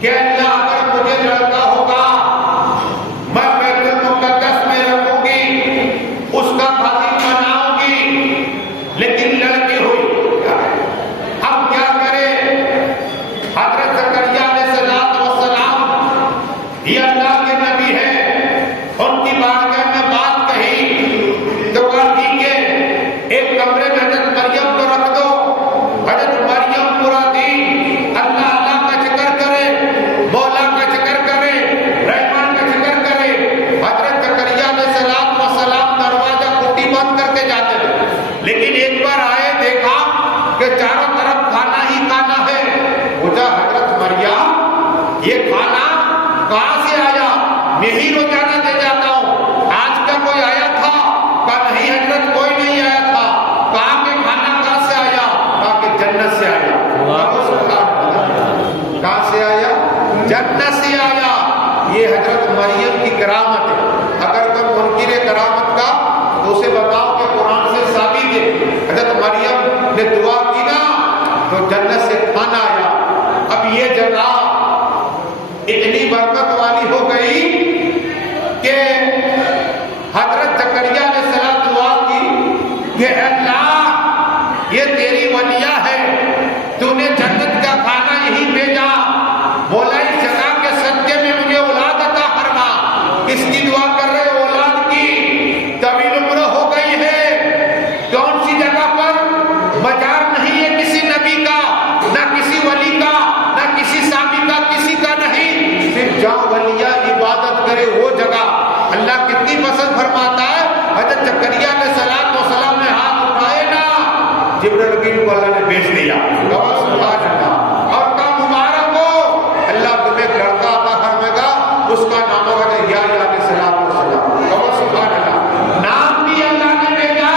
کہ اللہ اگر مجھے لڑکا ہوگا میں بیت یہ اللہ کے نبی ہیں، ان کی بارگاہ میں بات کہی تو کہا ٹھیک ہے، ایک کمرے میں حضرت مریم کو رکھ دو۔ حضرت مریم پورا دن اللہ اللہ کا ذکر کرے، مولا کا ذکر کرے، رحمان کا ذکر کرے۔ حضرت زکریا علیہ السلام دروازہ کھٹی بند کر کے جاتے تھے، لیکن ایک بار آئے دیکھا کہ چاروں طرف کھانا ہی کھانا ہے۔ پوچھا حضرت مریم یہ کھانا کہاں سے آیا؟ میں ہی روزانہ دے جاتا ہوں، آج کا کوئی آیا تھا؟ کہا نہیں حضرت کوئی نہیں آیا تھا۔ کہا کہ کھانا کہاں سے آیا؟ کہا کہ جنت سے آیا۔ کہاں سے آیا؟ جنت سے آیا۔ یہ حضرت مریم کی کرامت ہے۔ اگر کوئی منکر کرامت کا تو اسے بتاؤ کہ قرآن سے ثابت ہے۔ حضرت مریم نے دعا کی نا تو جنت سے کھانا آیا۔ اب یہ جگہ اتنی برکت والی ہو گئی کہ حضرت زکریا علیہ السلام دعا کی کہ اللہ یہ تیری ولیہ ہے، تو نے جنت کا کھانا یہی بھیجا، بولا اس جگہ کے صدقے میں مجھے اولاد عطا فرما۔ اس کی دعا کر رہے اولاد کی، طویل عمر ہو گئی ہے۔ کون سی جگہ پر؟ مزار نہیں ہے کسی نبی کا، نہ کسی ولی کا، نہ کسی صحابی کا، کسی کا نہیں، صرف جہاں ولیہ عبادت کرے وہ جگہ اللہ کتنی پسند فرماتا ہے۔ حضرت زکریا علیہ السلام نے ہاتھ اٹھائے نا، جبرائیل امین کو اللہ نے بھیج دیا۔ سبحان اللہ۔ اور کہا مبارک ہو، اللہ تمہیں ایک لڑکا عطا فرمائے گا، اس کا نام ہوگا یحییٰ علیہ السلام۔ سبحان اللہ۔ نام بھی اللہ نے بھیجا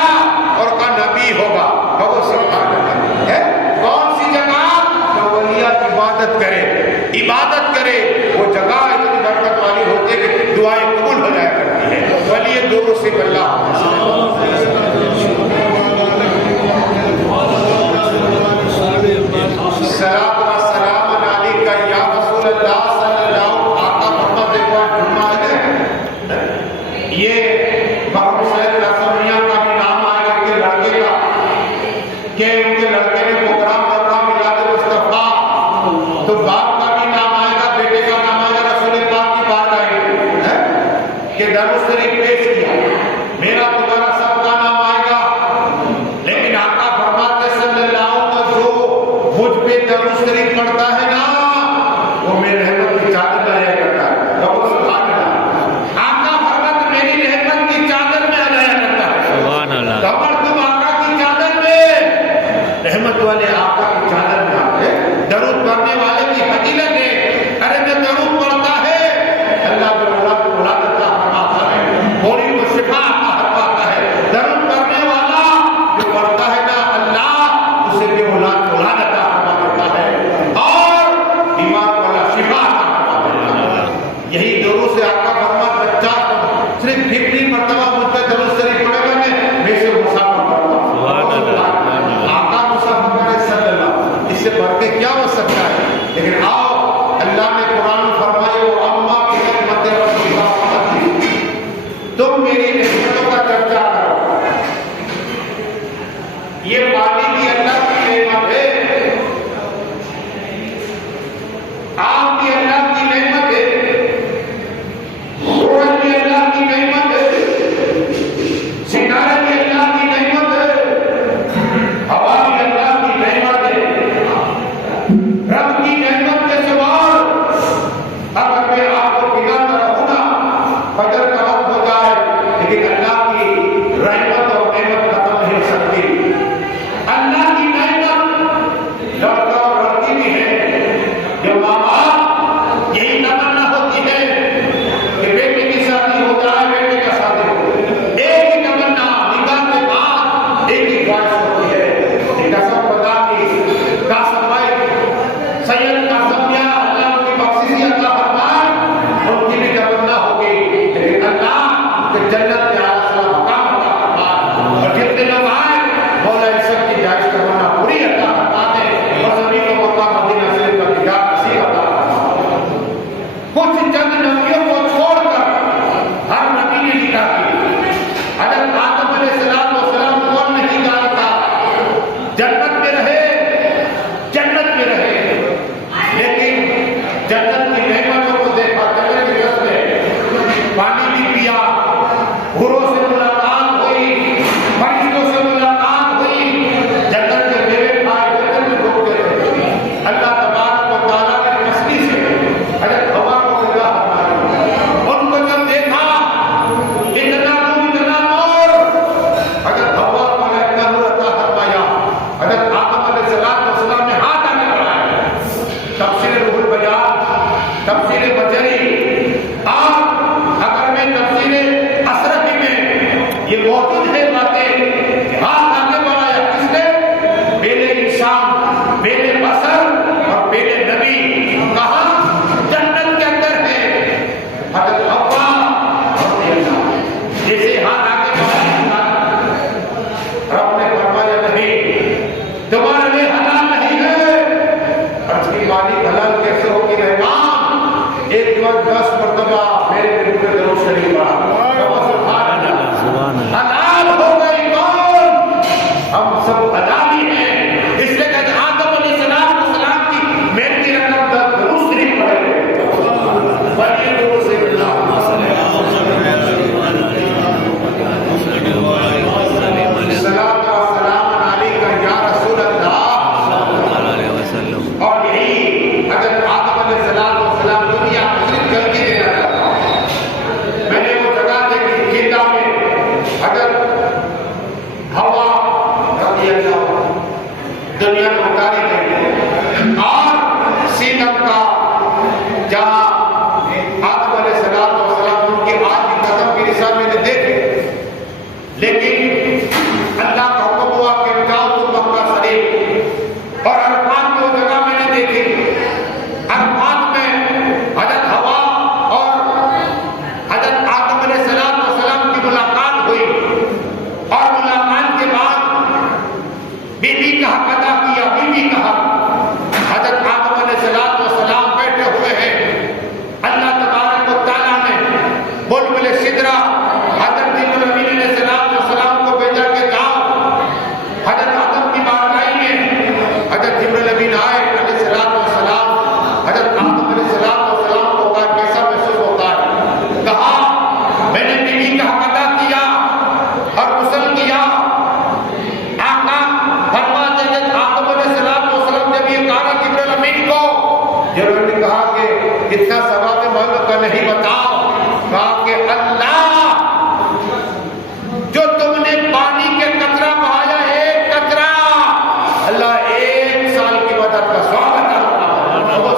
اور کہا نبی ہوگا۔ سبحان اللہ۔ کون سی جگہ؟ جو ولیہ عبادت کرے، عبادت کرے، وہ جگہ اتنی برکت والی ہوتی ہے کہ دعائیں قبول ہو جایا کرتی ہے۔ ولی دور سے اللہ سلام و سلام علیکہ یا رسول اللہ صلی اللہ آقا محمد ہے۔ یہ محمد صلی اللہ علیہ وسلم کا بھی نام آئے گا کہ لڑکے کا، کہ ان کے لڑکے نے پروگرام کرنا میلاد مصطفیٰ، تو باپ کا بھی نام آئے گا، بیٹے کا نام آئے گا، رسول پاک کی بات آئے گی کہ درود شریف پیش کیا، میرا تمہارا سب کا نام آئے گا۔ لیکن آقا فرماتے صلی اللہ علیہ وسلم جو مجھ پہ درود شریف پڑھتا ہے نا وہ میرے رحمت کی چادر میں رہا کرتا ہے۔ آقا فرماتے میری رحمت کی چادر میں رہا کرتا ہے۔ سبحان اللہ۔ کمر تم آقا کی چادر میں، رحمت والے آقا کی چادر میں آتے، درود پڑھنے والے کی فضیلت ہے۔ ارے جو درود پڑھتا ہے اللہ جو اولاد کو اولاد عطا فرماتا ہے، بوری کو شفا عطا فرماتا ہے۔ درود پڑھنے والا جو پڑھتا ہے نا اللہ اسے بھی اولاد کو اولاد عطا فرما دیتا ہے اور بیمار والا شفا عطا فرما دیتا ہے۔ یہی درود سے آقا فرماتا بچہ صرف 50 مرتبہ مجھ پہ درود شریف پڑھے گا میں اسے مسافر کرتا ہوں۔ آقا مسافر کرے صلی اللہ، اس سے بڑھ کے کیا ہو سکتا ہے؟ لیکن آؤ اللہ نے قرآن میں فرمایا وہ اما کی نعمت ربی تم میری نعمتوں کا چرچا کرو۔ یہ پانی بھی اللہ کی نعمت ہے، آم بھی اللہ کی نعمت ہے، نہیں بتاؤ؟ کہا کہ اللہ جو تم نے پانی کے قطرہ بہایا، ایک قطرہ، اللہ 1 سال کی مدد کا سوابت ہے،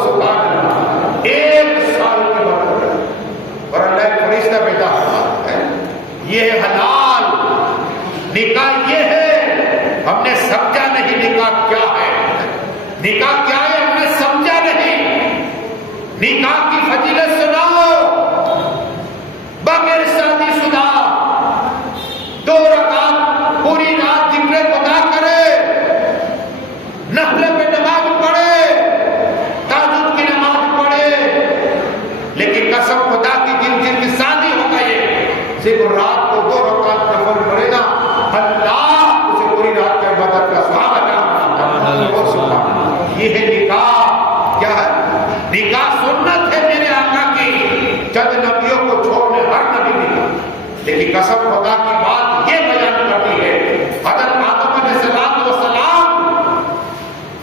سبحان اللہ، 1 سال کی مدد۔ اور اللہ ایک فرشتہ پیدا کرتا ہے، یہ حلال نکاح یہ ہے، ہم نے سمجھا نہیں نکاح کیا ہے، نکاح کیا ہے ہم نے سمجھا نہیں، نکاح کی فضیلت سناؤ، بغیر شادی شدہ 2 رکعت پوری رات ذکر خدا کرے، نفل پہ نماز پڑھے، تہجد کی نماز پڑھے، لیکن قسم خدا کی جن کی شادی ہو گئی صرف رات کو 2 رکعت نفل پڑھے نا، اللہ اسے پوری رات کے عبادت کا ثواب عطا کرتا ہے۔ یہ ہے نکاح، کیا ہے نکاح؟ سنت ہے میرے آقا کی، چند نبیوں کو چھوڑنے ہر نبی نہیں، لیکن قسم خدا کی بات یہ بیان کرتی ہے، حضرت آدم علیہ السلام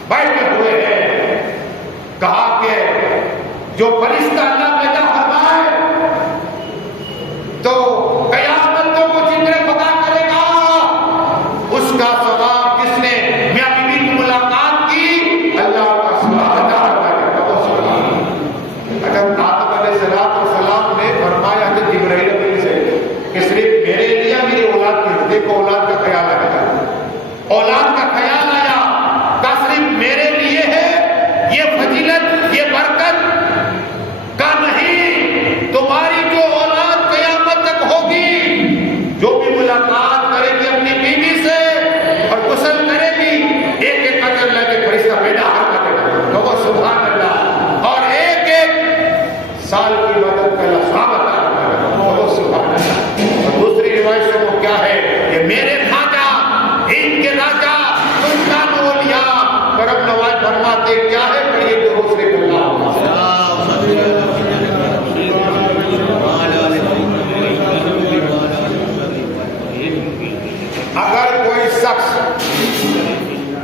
بیٹھے ہوئے ہیں، کہا کہ جو فرشتہ اللہ پیدا فرمائے تو قیامت کو ذکر خدا کرے گا، اس کا ثواب جس نے میاں بیوی کی ملاقات کی، اللہ کا ثواب عطا کرے گا۔ حضرت آدم علیہ السلام نے فرمایا کہ جبرائیل امین سے کہ صرف میرے لیے میری اولاد کی، دیکھو اولاد کا خیال آیا، اولاد کا خیال آیا، کہ صرف میرے لیے ہے یہ فضیلت، یہ برکت کا نہیں، تمہاری جو اولاد قیامت تک ہوگی، جو بھی ملاقات کرے گی اپنی بیوی سے اور غسل کرے گی، ایک ایک قتل لے کے فرشتہ پیدا کر دے گا، سبحان اللہ، اور ایک ایک سال کی مدد کا ثواب عطا کرے گا، سبحان اللہ۔ اور دوسری روایت سے وہ کیا ہے کہ میرے خواجہ ان کے راجا سلطان اولیاء کرم نواز فرماتے کیا ہے، پڑھیے درود شریف اگر کوئی شخص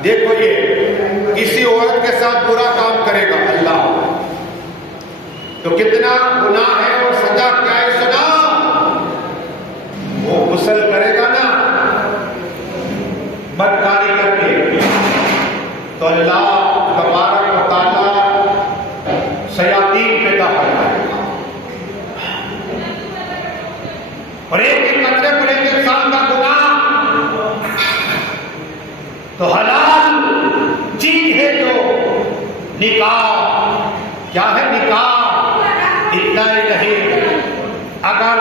دیکھو یہ کسی عورت کے ساتھ برا کام کرے گا اللہ تو کتنا گناہ ہے اور سزا کیا ہے، سنا وہ غسل کرے گا نا بدکاری کر کے تو اللہ تبارک و تعالی شیاطین پیدا کرے گا، اور ایک ایک قطرے پر ایک ایک سال کا گناہ، تو حلال چیز ہے جو نکاح، کیا ہے نکاح؟ اتنا ہی نہیں، اگر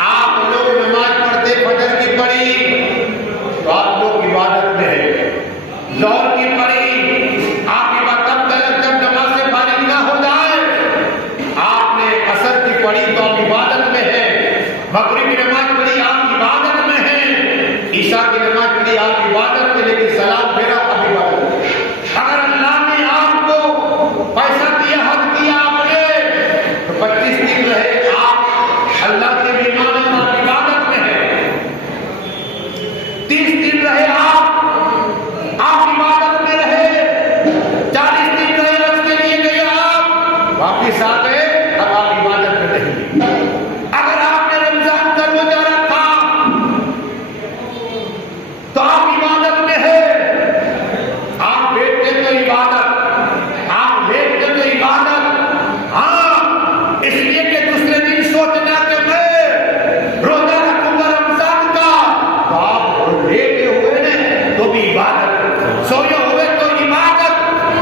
آپ لوگ نماز پڑھتے فجر کی پڑھی تو آپ لوگ عبادت میں ہے، ظہر کی پڑھی آپ عبادت تک جب نماز سے فارغ نہ ہو جائے، آپ نے عصر کی پڑھی تو آپ عبادت میں ہے، مغرب کی نماز پڑھی آپ عبادت میں ہیں، عشاء کی نماز پڑھی آپ عبادت میں، لیکن سلام پھیرا آپ عبادت میں۔ اگر اللہ نے آپ کو پیسہ دیا، حق دیا آپ نے، تو 25 دن رہے آپ اللہ کے مہمان ہیں، آپ عبادت میں ہیں، 30 دن رہے آپ عبادت میں رہے، 40 دن رہے راستے لیے گئے آپ واپس آ گئے، اب آپ عبادت میں نہیں۔ اگر آپ نے رمضان کا روزہ رکھا تو آپ عبادت میں ہے، آپ بیٹھتے تو عبادت، آپ لیٹتے تو عبادت، ہاں اس لیے کہ دوسرے دن سوچنا کہ میں روزہ رکھوں گا رمضان کا، تو آپ لیٹے ہوئے نے تو بھی عبادت، سوئے ہوئے تو عبادت،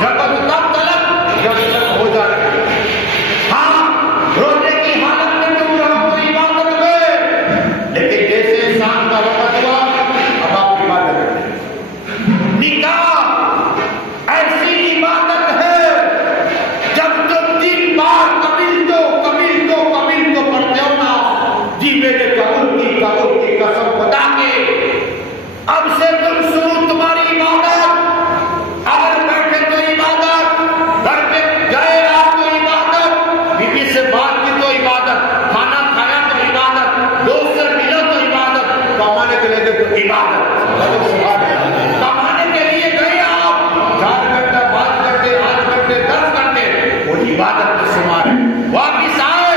جب تب تلک جب تک ہو جائے، ہاں روزے کی حالت میں تم رہو تو عبادت میں، لیکن جیسے انسان کا وقت ہوا اب آپ عبادت کریں۔ نکاح ایسی عبادت ہے جب تم 3 بار قبیل تو پڑھتے ہو نا، جی میں نے قبول کی قسم خدا کے، اب سے تم شروع تمہاری عبادت، اگر بیٹھے تو عبادت، گھر پہ گئے آپ تو عبادت، بیوی سے بات کی تو عبادت، کھانا کھایا تو عبادت، دوست سے ملا تو عبادت، کمانے کے لیے تو عبادت، کمانے کے لیے گئے آپ 4 گھنٹے 5 گھنٹے 8 گھنٹے 10 گھنٹے وہ عبادت میں شمار ہے، واپس آئے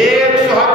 108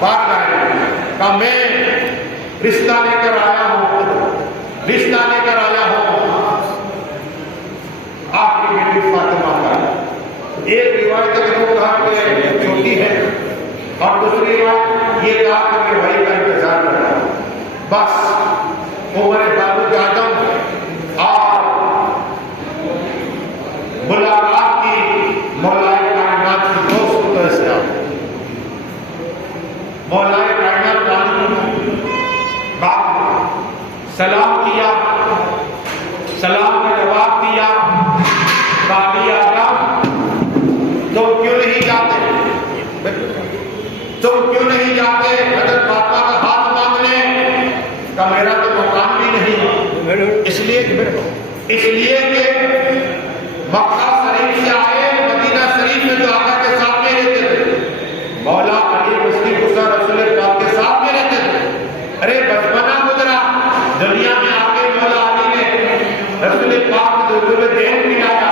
بار گائے کہ میں رشتہ لے کر آیا ہوں، رشتہ لے کر آیا ہوں آپ کی بیٹی فاطمہ کا۔ ایک روایت میں کہا کہ چھوٹی ہے اور دوسری روایت یہ کہا کہ بھائی کا انتظار کر رہا ہے۔ بس عمر فاروق اعظم اور ملاقات کی مولا کائنات کی دوست تو ایسا مولا کائنات باپ سلام کیا، سلام کا جواب دیا، باقی آدم تم کیوں نہیں جاتے، تم کیوں نہیں جاتے حضرت فاطمہ کا ہاتھ مانگنے کا؟ میرا تو مقام بھی نہیں، اس لیے کہ مکہ شریف سے آئے مدینہ شریف میں جو آقا کے ساتھ میں رہتے تھے، مولا علی مسکی قصہ رسول پاک کے ساتھ میں رہتے تھے۔ ارے بچپنا گزرا، دنیا میں آگے مولا علی نے رسول پاک کو دین پلایا،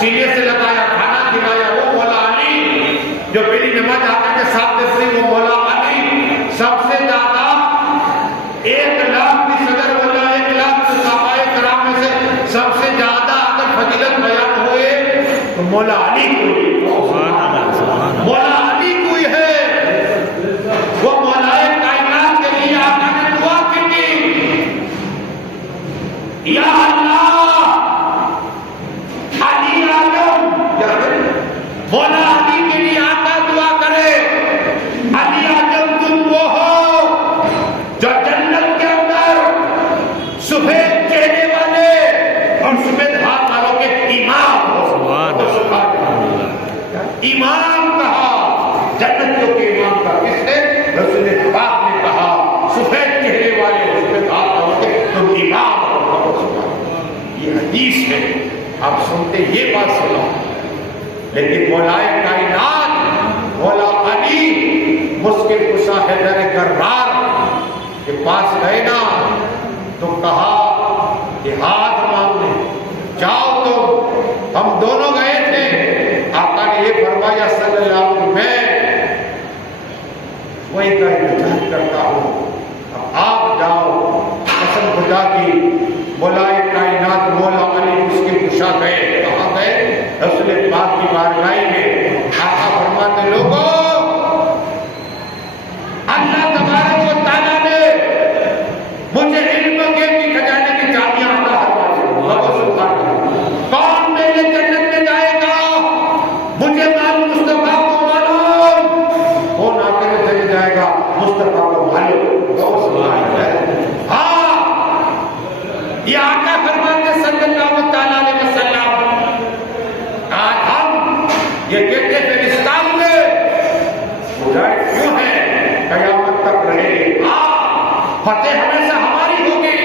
سینے سے لگایا، کھانا کھلایا۔ وہ مولا علی جو پہلی نماز آقا کے ساتھ تھے، وہ مولا علی سب سے زیادہ 1,00,000 کی صدر مولا 1,00,000 صحابہ کرام میں سے سب سے زیادہ اگر فضیلت بیان ہوئے تو مولا علی کو، مولا علی کو ہی ہے۔ وہ مولا کائنات کے لیے آقا نے دعا کی، یا اللہ علی اعظم، مولا علی کے لیے آقا دعا کرے، علی اعظم تم وہ ہو جو جنت کے اندر سفید چہرے والے اور سفید ہاتھ والوں کے امام ہو۔ امام کہا، جنتیوں کے امام کا کس نے؟ رسول پاک نے کہا سفید چہرے والے اور سفید ہاتھ والوں کے تم امام ہو۔ یہ حدیث ہے، آپ سنتے یہ بات سنو، لیکن مولا کائنات مولا علی مشکل کشا حیدر کرار کے پاس گئے نا تو کہا کہ ہاتھ مانگنے جاؤ تو ہم دونوں گئے تھے، آقا نے یہ فرمایا صلی اللہ علیہ وسلم میں وہی کا انتظار کرتا ہوں، آپ جاؤ۔ قسم خدا کی مولا کائنات مولا علی اس کے کشا گئے، کہاں گئے؟ رسول پاک کی بارگاہ میں۔ آقا فرماتے لوگوں اللہ تبارک و تعالیٰ نے مجھے علم کے بھی خزانے کی چابیاں عطا فرمائیں۔ کون میرے جنت میں جائے گا؟ مجھے معلوم، مصطفیٰ کو معلوم۔ کون آتے میں چلے جائے گا؟ مصطفیٰ کو معلوم۔ ہاں یہ آقا فرماتے صلی اللہ تعالیٰ علیہ وسلم، آج ہم یہ کہتے فلسطین میں مجاہد کیوں ہیں؟ قیامت تک رہے گی، فتح ہمیشہ ہماری ہوگی،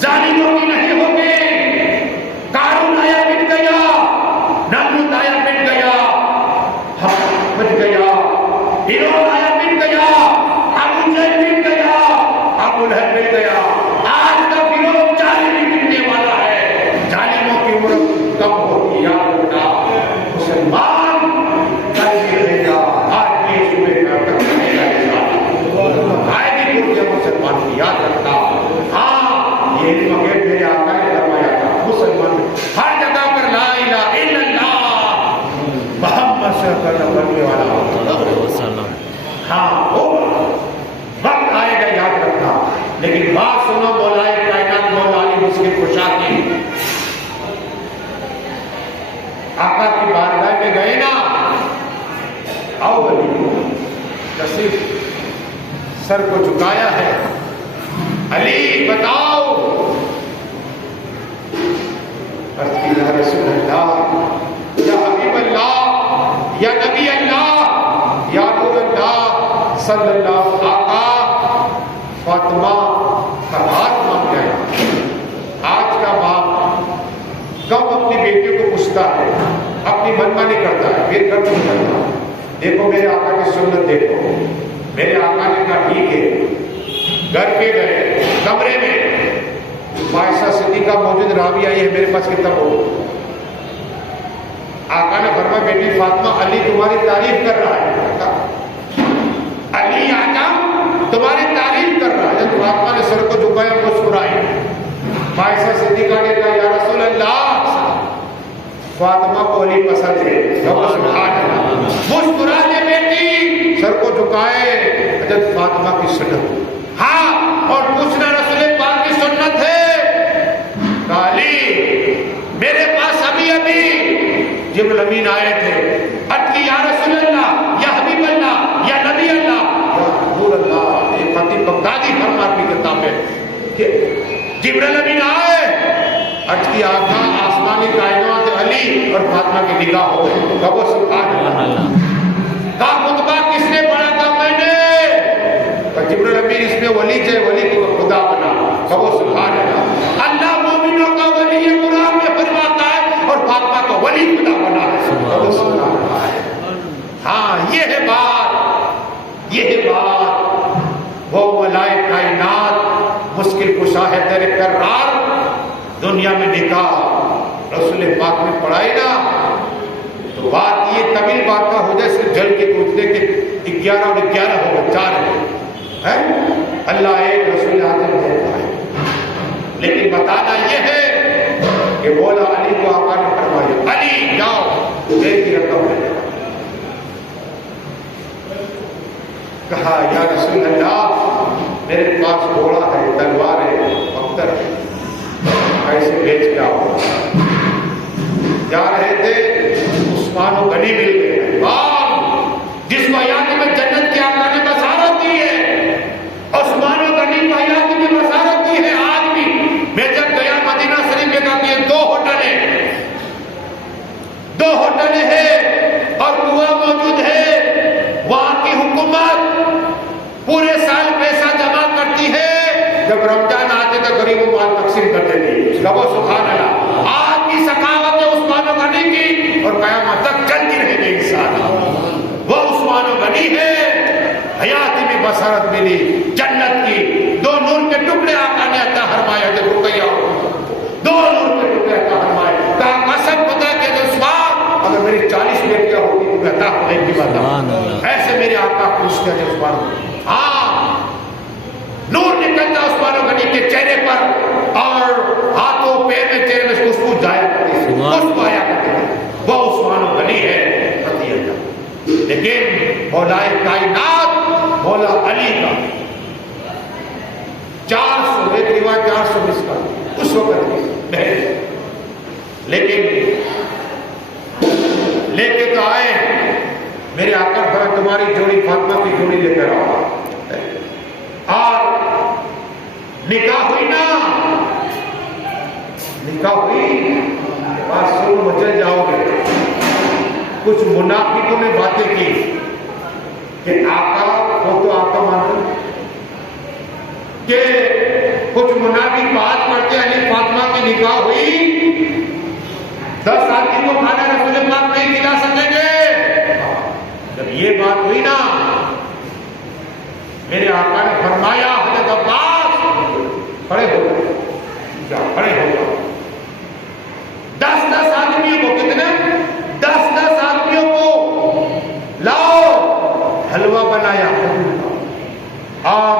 ظالموں کی نہیں ہوگی۔ قارون آیا مٹ گیا، نمرود آیا مٹ گیا، ہم مٹ گیا، فرعون آیا مٹ گیا، ابو جہل مٹ گیا، ابو لہب مٹ گیا۔ آج کا فرعون ظالم مٹنے والا ہے، ظالموں کی عمر کم ہوتی ہے۔ مسلمان کل بھی رہے گا، آج بھی صبح کا تک رہے گا، آئے بھی مسلمان کی یاد رکھتا۔ ہاں یہ مگر میرے آقا نے فرمایا تھا، مسلمان ہر جگہ پر لا الہ الا اللہ محمد صلی اللہ علیہ وسلم بننے والا۔ ہاں وہ وقت آئے گا، یاد رکھنا۔ لیکن بات سنو مولا کائنات مولا علی مشکل کشا کی، آقا کی بارگاہ میں گئے نا، آؤ علی تصریف سر کو جھکایا ہے، علی بتاؤ۔ یا رسول اللہ، یا حبیب اللہ، یا نبی اللہ، یا نور اللہ صلی اللہ، آقا فاطمہ کا ہاتھ مانگ گیا۔ آج کا باپ کم اپنی بیٹی کو پوچھتا ہے، اپنی منمانی کرتا ہے، پھر گھر نہیں کرتا۔ دیکھو میرے آقا کی سنت دیکھو، میرے آقا نے کہا ٹھیک ہے، گھر پہ گئے، کمرے میں عائشہ صدیقہ موجود، راوی آئی ہے میرے پاس کتاب ہو۔ آقا نے فرمایا بیٹی فاطمہ علی تمہاری تعریف کر رہا ہے۔ تمہاری تعریف کر رہا ہے. تو فاطمہ نے سر کو جھکایا, مسکرائی. عائشہ صدیقہ نے کہا یا رسول اللہ, فاطمہ کو علی پسند ہے. سبحان اللہ. مسکرا دے بیٹی, سر کو جھکائے. حضرت فاطمہ کی سنت, ہاں, اور پوچھنا رسول پاک کی سنت ہے. علی میرے پاس ابھی جبرائیل امین آئے تھے. اٹلی یا رسول اللہ, یا حبیب اللہ, یا نبی اللہ, یا حضور اللہ. ایک خطیب بغدادی فرماتے کی کتاب ہے کہ جبرائیل امین آئے, اٹلی آقا آسمانی کائنات علی اور فاطمہ کی نگاہ ہو گئی. کہو سبحان اللہ. کا خطبہ کس نے پڑھا تھا؟ میں نے. جبرائیل امین اس میں ولی تھے, ولی کو خدا بنا. کہو سبحان اللہ. اللہ مومنوں کا ولی ہے, قرآن میں فرماتا ہے, اور فاطمہ کو ولی خدا بنا ہے. کہو سبحان اللہ. ہاں, یہ ہے بات, یہ ہے بات. وہ ملائے کائنات مشکل کشا ہے تیرے کرار, دنیا میں نکاح رسول پاک نے پڑھائی نا, تو بات یہ طویل بات کا ہو جائے, صرف جل کے پوچھتے کہ 11 اور 11 ہوگا, 4 ہے. اللہ ایک, رسول آدم ہے. لیکن بتانا یہ ہے کہ بولا علی کو آقا نے فرمایا, علی جاؤ دیر کی رقم لے جاؤ. کہا یا رسول اللہ میرے پاس گھوڑا ہے, تلوار ہے, پتھر ہے, ایسے بیچ کے آؤ. جا رہے تھے, عثمان و غنی مل گئے. جس کو حیاتی میں جنت کی آقا نے بشارت دی ہے, عثمان و غنی کو حیاتی میں بشارت دی ہے. آج بھی میں جب گیا مدینہ شریف میں کہا کہ 2 ہوٹل ہیں, 2 ہوٹل ہیں اور کنواں موجود ہے. وہاں کی حکومت پورے سال پیسہ جمع کرتی ہے, جب رمضان آتے تو غریبوں کو مال تقسیم کر دیتی. کہو سبحان اللہ. آج کی سخاوت عثمان و غنی کی اور قیامت تک چلتی رہے گی انشاءاللہ. وہ عثمان و غنی ہے, حیاتی میں بشارت ملی جنت کی. 2 نور کے ٹکڑے آقا نے عطا فرمایا. دیکھو کیا 2 نور کے ٹکڑے عطا فرمائے. کہا قسم خدا کے عثمان, اگر میری 40 بیٹیاں ہوتی تو میں عطا فرمائے کی بات. ایسے میرے آقا خوش کیا عثمان. ہاں, نور نکلتا عثمان و غنی کے چہرے پر, اور ہاتھوں پیر میں چہرے میں خوشبو جایا کرتی تھی, خوشبو آیا کرتی تھی. وہ عثمان و غنی ہے رضی اللہ. لیکن مولائے کائنات مولا علی کا 400 ایک روایت 420 کا اس وقت کی, لیکن لے کے تو آئے میرے آقا فرمایا تمہاری جوڑی فاطمہ کی جوڑی لے کر آؤ. اور نکاح ہوئی نا, نکاح ہوئی, بات سن مچل جاؤ گے. کچھ منافقوں نے باتیں کی کہ آقا وہ تو آقا مانو, کہ کچھ منافق بات کرتے علی فاطمہ کی نکاح ہوئی, 10 آدمی کو کھانا رسول پاک نہیں کھلا سکیں گے. جب یہ بات ہوئی نا, میرے آقا نے فرمایا حضرت عباس کھڑے ہو گئے, کیا کھڑے ہو گئے. 10 آدمیوں کو, کتنے 10 آدمیوں کو لاؤ, حلوہ بنایا.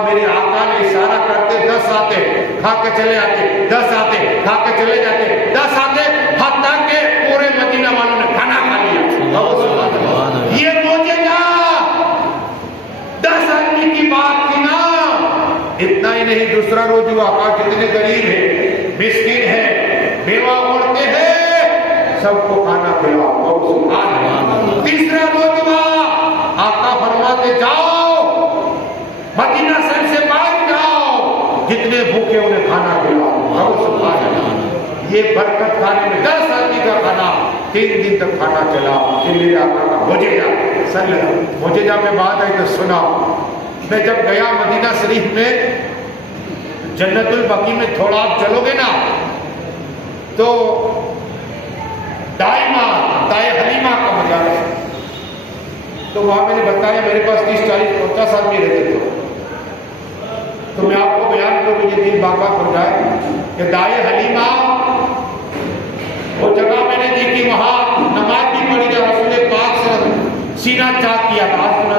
میرے آقا نے اشارہ کرتے 10 آتے کھا کے چلے آتے, 10 آتے کھا کے چلے جاتے, 10 آتے, حتیٰ کہ پورے مدینہ والوں نے کھانا کھا لیا. یہ معجزہ 10 آدمی کی بات تھی نا. اتنا ہی نہیں, دوسرا روز ہوا, آقا کتنے غریب ہیں, مسکین ہیں, بیوہ عورتیں ہیں, سب کو کھانا کھلاؤ. تیسرا روز ہوا, آقا فرماتے جاؤ مدینہ شریف سے باہر جاؤ, جتنے بھوکے انہیں کھانا کھلاؤ. یہ برکت کھانے میں 10 آدمی کا کھانا 3 دن تک کھانا چلا. یہ میرے آقا کا معجزہ میں بات آئی تو سنا. میں جب گیا مدینہ شریف میں, جنت البقیع میں تھوڑا آپ چلو گے نا تو دائمہ دائے حلیمہ کا مزار ہے. تو وہاں میں نے بتایا میرے پاس 30 40 50 آدمی رہتے تھے. تو میں آپ کو بیان کروں, یہ دل باغ ہو جائے کہ دائے حلیمہ وہ جگہ میں نے دیکھی, وہاں نماز بھی پڑھی جا, رسول پاک سے سینہ چاک کیا تھا.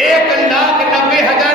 1,90,000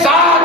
7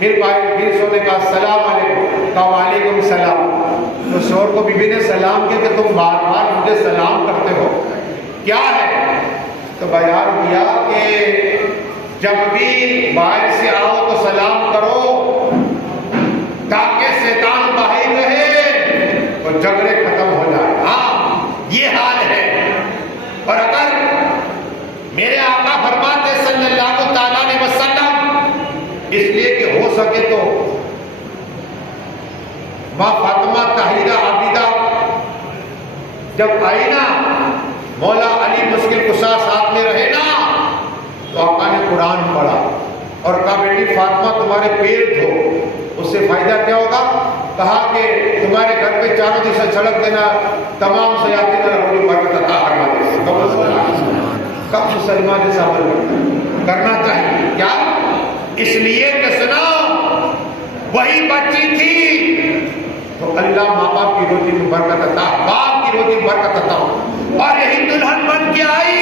پھر سونے کا السلام علیکم، کہا وعلیکم السلام۔ تو شوہر کو بیوی نے سلام کیا کہ تم بار بار مجھے سلام کرتے ہو، کیا ہے؟ تو بیان کیا کہ جب بھی باہر سے آؤ تو سلام کرو تاکہ شیطان باہر رہے اور جھگڑے ختم ہو جائے۔ ہاں یہ حال ہے۔ اور اگر میرے آقا فرماتے صلی اللہ تعالیٰ علیہ وسلم، اس لیے کہ ہو سکے تو ماں فاطمہ طاہرہ عابدہ جب آئی نا، مولا علی مشکل کشا ساتھ میں رہے نا، تو آقا نے قرآن پڑھا اور کہا بیٹی فاطمہ تمہارے پیر دھو، اس سے فائدہ کیا ہوگا؟ کہا کہ تمہارے گھر پہ چاروں دن سے چھڑک دینا، تمام شیاطین کو برکت عطا فرما دے۔ کب مسلمان ایسا عمل کرنا چاہیے؟ کیا؟ اس لیے کہ سنا وہی بچی تھی تو اللہ ماں باپ کی روزی میں برکت عطا، باپ کی روزی میں برکت عطا، اور یہی دلہن بن کے آئی،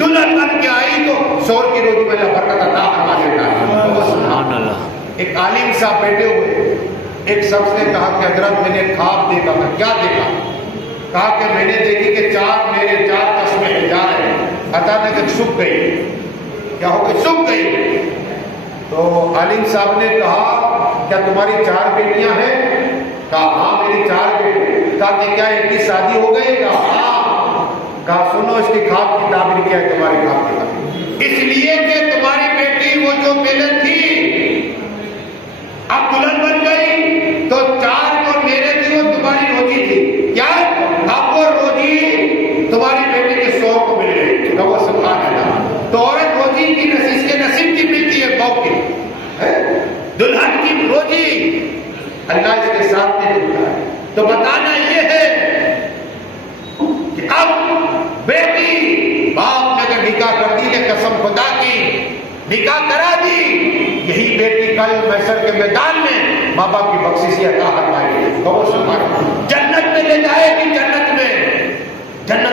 دلہن بن کے آئی تو شوہر کی روزی میں اللہ برکت عطا فرما دیتا ہے۔ سبحان اللہ۔ ایک عالم صاحب بیٹھے ہوئے، ایک شخص نے کہا کہ حضرت میں نے خواب دیکھا۔ میں کیا دیکھا؟ کہا کہ میں نے دیکھی کہ میرے چار چشمے جا رہے ہیں، اچانک سوکھ گئی۔ کیا ہو گئی؟ سوکھ گئی۔ تو عالم صاحب نے کہا کیا تمہاری چار بیٹیاں ہیں؟ کہا ہاں میری چار بیٹی۔ کہا کہ کیا ایک کی شادی ہو گئی؟ کہا ہاں۔ کہا سنو اس کی خواب کی تعبیر کیا ہے تمہاری خواب کی تعبیر؟ اس لیے کہ تمہاری بیٹی وہ جو پہلے تھی اب دلہن بن گئی، تو چار جو میرے تھی وہ تمہاری روزی تھی، کیا اب وہ روزی تمہاری بیٹی کے شوہر کو مل گئی۔ وہ سبحان اللہ۔ تو عورت روزی کی نصیب کے نصیب کی ملتی ہے، بہو کی دلہن کی روزی اللہ اس کے ساتھ نہیں دیتا ہے۔ تو بتانا یہ ہے کہ اب بیٹی باپ نے اگر نکاح کر دی ہے، قسم خدا کی نکاح کرا دی، یہی بیٹی کل محشر کے میدان میں ماں باپ کی بخشش عطا فرمائے گی، جنت میں لے جائے گی، جنت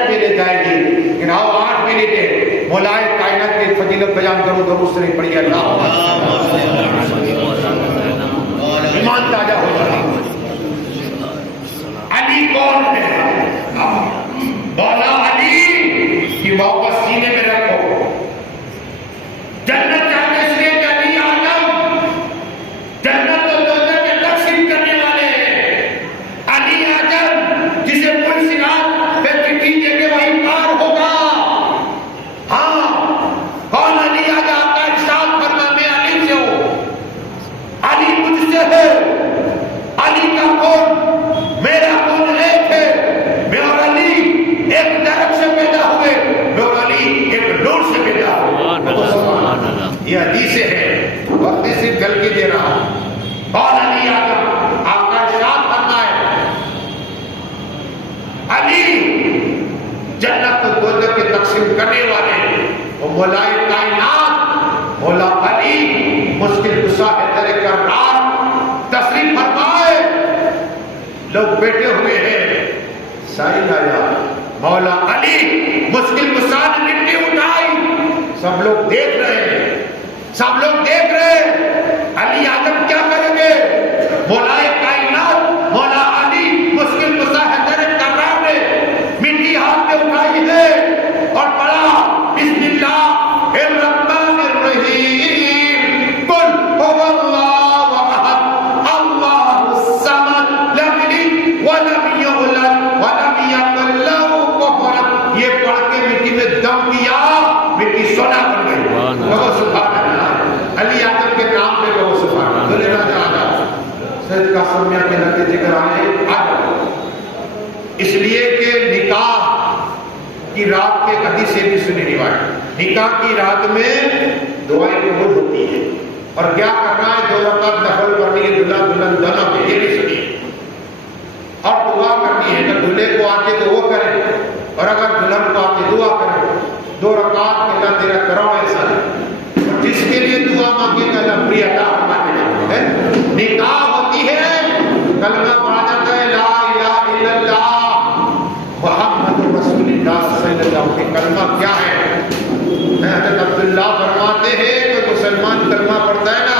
میں لے جائے گی۔ گناؤ 8 منٹ ہے، مولائے کائنات کی فضیلت بیان کروں، درود شریف پڑھیے اللہ ایمان تازہ ہو جائے۔ علی کون ہے؟ مولا علی کی محبت سینے میں رکھو۔ جنت جانے اس لیے کہ علی اعظم جنت و دوزخ کے تقسیم کرنے والے ہیں۔ علی اعظم جسے پل صراط پہ چٹھی دے کے وہی پار ہوگا۔ ہاں کون علی اعظم؟ آپ کا ارشاد فرما میں علی سے ہوں، علی مجھ سے ہے، علی کا کون میرا کون ایک ہے، میں اور علی ایک درخت سے پیدا ہوئے، میں اور علی ایک نور سے پیدا ہوئے۔ یہ حدیث ہے، وقت صرف جل کے دے رہا ہوں۔ کون علی اعظم؟ آپ کا ارشاد فرمائے علی جنت و دوزخ کے تقسیم کرنے والے، وہ مولائے کائنات مولا علی مشکل کشا در کرار تشریف فرمائے۔ لوگ بیٹھے ہوئے ہیں، سائل آیا، مولا علی مشکل کشا نے مٹی اٹھائی، سب لوگ دیکھ رہے ہیں، سب لوگ دیکھ رہے ہیں، علی اعظم کیا کریں گے؟ مولائے کائنات مولا علی مشکل کشا در کرار نے مٹی ہاتھ میں اٹھائی ہے اور پڑھا بسم اللہ الرحمن الرحیم، قل هو اللہ احد اللہ الصمد لم یلد ولم یولد ولم یکن لہ کفوا احد۔ یہ پڑھ کے مٹی میں دم دیا، مٹی سونا بن گئی۔ کہو سبحان اللہ۔ علی اعظم کے نام پہ کہو سبحان اللہ۔ دلے نہ جانا سید قاسم میاں کے نقل ذکر آئے آج، اس لیے کہ نکاح کی رات کے حدیث سے بھی سنی روایت، نکاح کی رات میں دعائیں قبول ہوتی ہے، اور کیا کرنا ہے؟ 2 رکعت نفل پڑھنی ہے، دلہا دلہن دونوں میں، یہ بھی سنیے، اور دعا کرنی ہے۔ اگر دلہے کو آتے تو وہ کرے، اور اگر دلہن کو آتے دعا کرے۔ 2 رکعت اللہ تیرا کرو ایسا ہے، جس کے لیے دعا مانگے گا اللہ پوری عطا فرمائے گا۔ نکاح ہوتی ہے، کلمہ پڑھا جاتا ہے لا الہ الا اللہ محمد رسول اللہ صلی اللہ علیہ وسلم۔ کی کلمہ کیا ہے؟ حضرت عبداللہ فرماتے ہیں کہ مسلمان کلمہ پڑھتا ہے نا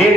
1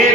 1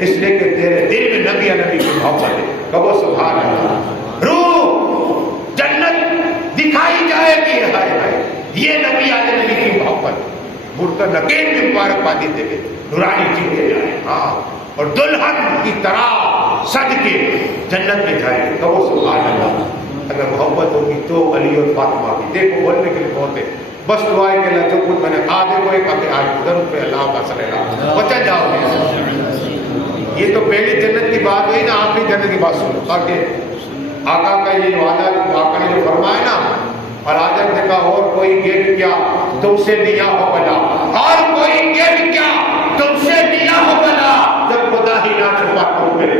اس لیے کہ تیرے دل میں نبی کی محبت ہے. کہو سبحان اللہ. روح جنت دکھائی جائے گی. یہ نبی کی محبت مڑ کر نکیر میں مبارکبادی دے گے, نورانی جیتے جائے. ہاں, اور دلہن کی طرح سج کے جنت میں جائے. کہو سبحان اللہ. اگر محبت ہوگی تو علی اور فاطمہ کی. دیکھو بولنے کے لیے بولتے بس دعائیں کہ اللہ جو کچھ میں نے کہا دیکھو ایک آگے آج ادھر پہ اللہ کا صلی اللہ بچا جاؤ گے. یہ تو پہلی جنت کی بات ہوئی نا, آخری جنت کی بات سنو. تاکہ آقا کا یہ وعدہ آقا نے جو فرمایا نا, اور آجت نے کہا اور کوئی گیٹ کیا تم سے لیا ہو بلا, اور کوئی گیٹ کیا تم سے لیا ہو بلا, جب خدا ہی نہ چھپا تم میرے.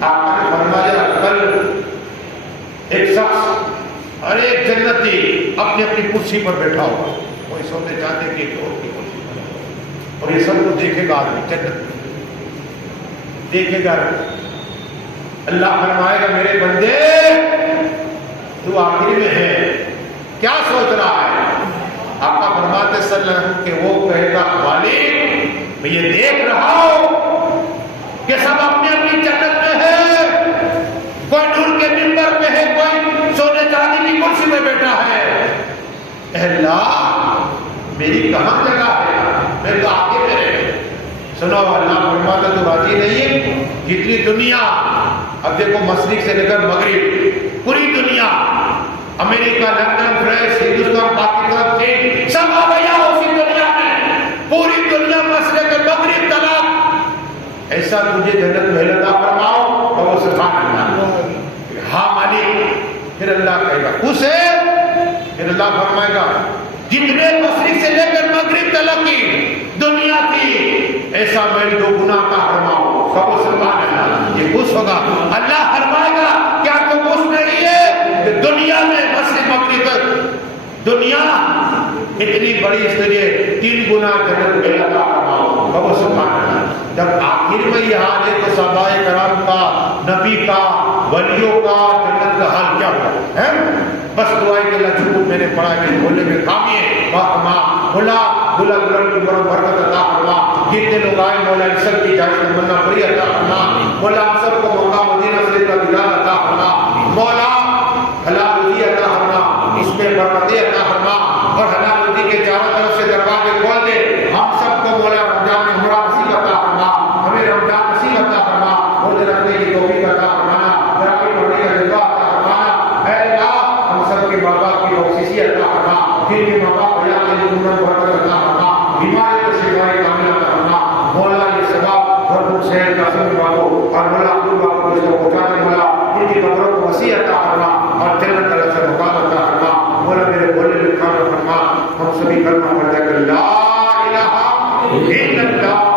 آقا نے فرمایا کل ایک شخص اور ایک جنتی اپنی اپنی کرسی پر بیٹھا ہوا, کوئی سونے چاہتے کہ ایک اور کی کرسی پر, اور یہ سب کو دیکھے گا آدمی جنت دیکھے گا. اللہ فرمائے گا میرے بندے تو آخری میں ہے, کیا سوچ رہا ہے؟ آقا فرماتے صلی اللہ علیہ وسلم کہ وہ کہے گا والد میں یہ دیکھ رہا ہوں کہ سب اپنی اپنی جنت میں ہے, کوئی نور کے منبر پہ ہے, کوئی سونے چاندی کی کرسی میں بیٹھا ہے. اے اللہ میری کہاں جگہ ہے, میں تو آگے میں رہے. سنو اللہ فرماتا تو راضی نہیں ہے. جتنی دنیا, اب دیکھو مشرق سے لے کر مغرب پوری دنیا, امریکہ, لندن, فرانس, ہندوستان, پاکستان, چین, سب آ گیا اسی دنیا میں. پوری دنیا مشرق مغرب تک ایسا تجھے جنت میں عطا فرماؤ. اور سبحان اللہ. ہاں مالک. پھر اللہ کہے گا خوش ہے. پھر اللہ فرمائے گا جتنے مشرق سے لے کر مغرب تک کی دنیا تھی ایسا میں دو گنا کا فرماؤ. کہو سبحان اللہ. یہ خوش ہوگا. اللہ فرمائے گا کیا تو خوش نہیں ہے کہ دنیا میں مشرق مغرب تک دنیا اتنی بڑی, اس لیے 3 گنا جنت میں عطا فرماؤ. کہو سبحان اللہ. جب آخر میں یہ حال ہے تو صحابہ کرام کا, نبی کا, ولیوں کا جنت کا حال کیا ہوا ہے؟ بس دعائیں کہ اللہ جو میں نے پڑھا ہے بولنے میں کامیے ماں بھلا بھلا بلند کی برکت عطا فرما. جتنے لوگ آئے مولا ان سب کی جائز تمنا پوری عطا فرما. مولا ہم سب کو مکہ مدینہ سے کا دیدار عطا فرما. مولا حلال روزی عطا فرما, اس میں برکتیں عطا فرما, اور حلال روزی کے چاروں طرف سے دروازے کھول دے. ہم سب کو مولا رمضان میں عمرہ نصیب عطا فرما. ہمیں رمضان نصیب عطا فرما. روزے رکھنے کی توفیق عطا فرمانا, تراویح پڑھنے کا جذبہ عطا فرمانا. اے اللہ ہم سب کے ماں باپ کی بخشش عطا فرما. جن کے ماں باپ حیات میں عمر برکت عطا فرما. بیماری کو شفائے کامل عطا فرما. مولا یہ ثواب بھرپور صحت کا سب مانگو, اور مولا عبد اللہ کو اس کو پہنچا دے. مولا ان کی قبروں کو وسیع عطا فرما, اور جنت طرف سے مقام عطا فرما. مولا میرے بولنے میں کام فرما. ہم سبھی کلمہ پڑھ کر لا الہ الا اللہ